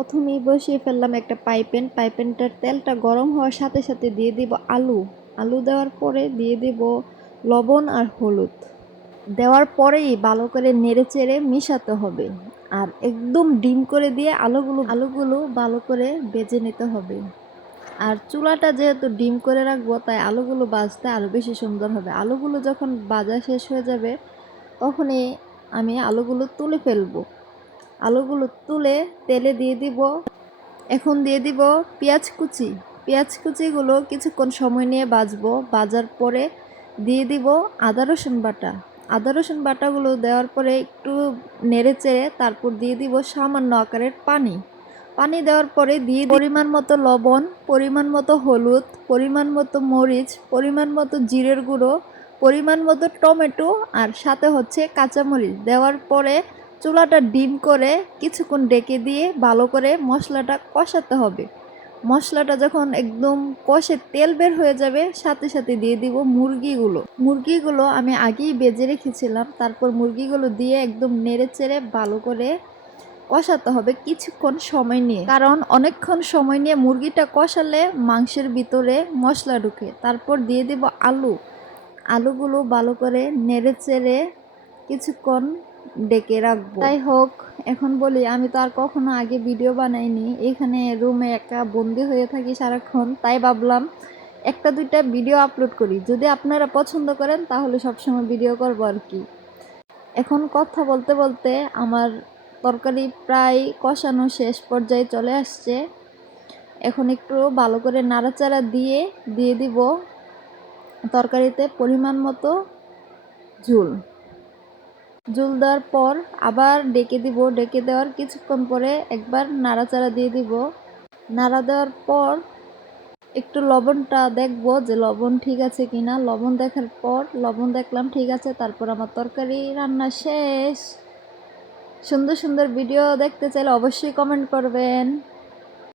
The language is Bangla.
প্রথমেই বসিয়ে ফেললাম একটা পাইপেনটার তেলটা গরম হওয়ার সাথে সাথে দিয়ে দিব আলু দেওয়ার পরে দিয়ে দিব লবণ আর হলুদ দেওয়ার পরেই ভালো করে নেড়েচেড়ে মিশাতে হবে। আর একদম ডিম করে দিয়ে আলুগুলো ভালো করে ভেজে নিতে হবে। আর চুলাটা যেহেতু ডিম করে রাখবো তাই আলুগুলো ভাজতে আরও বেশি সুন্দর হবে। আলুগুলো যখন ভাজা শেষ হয়ে যাবে তখনই আমি আলুগুলো তুলে ফেলবো। আলুগুলো তুলে তেলে দিয়ে দিব। এখন দিয়ে দিব পেঁয়াজ কুচিগুলো কিছুক্ষণ সময় নিয়ে ভাজবো। ভাজার পরে দিয়ে দিব আদা রসুন বাটাগুলো দেওয়ার পরে একটু নেড়েচেড়ে তারপর দিয়ে দিব সামান্য আকারের পানি দেওয়ার পরে দিয়ে পরিমাণ মতো লবণ, পরিমাণ মতো হলুদ, পরিমাণ মতো মরিচ, পরিমাণ মতো জিরের গুঁড়ো, পরিমাণ মতো টমেটো আর সাথে হচ্ছে কাঁচামরিচ দেওয়ার পরে চুলাটা ডিম করে কিছুক্ষণ ডেকে দিয়ে ভালো করে মশলাটা কষাতে হবে। মশলাটা যখন একদম কষে তেল বের হয়ে যাবে সাথে সাথে দিয়ে দিব মুরগিগুলো আমি আগেই ভেজে রেখেছিলাম। তারপর মুরগিগুলো দিয়ে একদম নেড়েচেড়ে ভালো করে কষাতে হবে কিছুক্ষণ সময় নিয়ে, কারণ অনেকক্ষণ সময় নিয়ে মুরগিটা কষালে মাংসের ভিতরে মশলা ঢুকে। তারপর দিয়ে দিব আলুগুলো ভালো করে নেড়েচেড়ে কিছুক্ষণ ডেকে রাখবো। যাই হোক, এখন বলি আমি তো আর কখনো আগে ভিডিও বানাইনি, এখানে রুমে একা বন্দি হয়ে থাকি সারাক্ষণ, তাই ভাবলাম একটা দুইটা ভিডিও আপলোড করি। যদি আপনারা পছন্দ করেন তাহলে সবসময় ভিডিও করবো আর কি। এখন কথা বলতে বলতে আমার তরকারি প্রায় কষানো শেষ পর্যায়ে চলে আসছে। এখন একটু ভালো করে নাড়াচাড়া দিয়ে দিব তরকারিতে পরিমাণ মতো ঝোল দেওয়ার পর আবার ডেকে দিব। ডেকে দেওয়ার কিছুক্ষণ পরে একবার নাড়াচাড়া দিয়ে দিব। নাড়া দেওয়ার পর একটু লবণটা দেখবো যে লবণ ঠিক আছে কিনা। লবণ দেখার পর লবণ দেখলাম ঠিক আছে, তারপর আমার তরকারি রান্না শেষ। সুন্দর সুন্দর ভিডিও দেখতে চাইলে অবশ্যই কমেন্ট করবেন।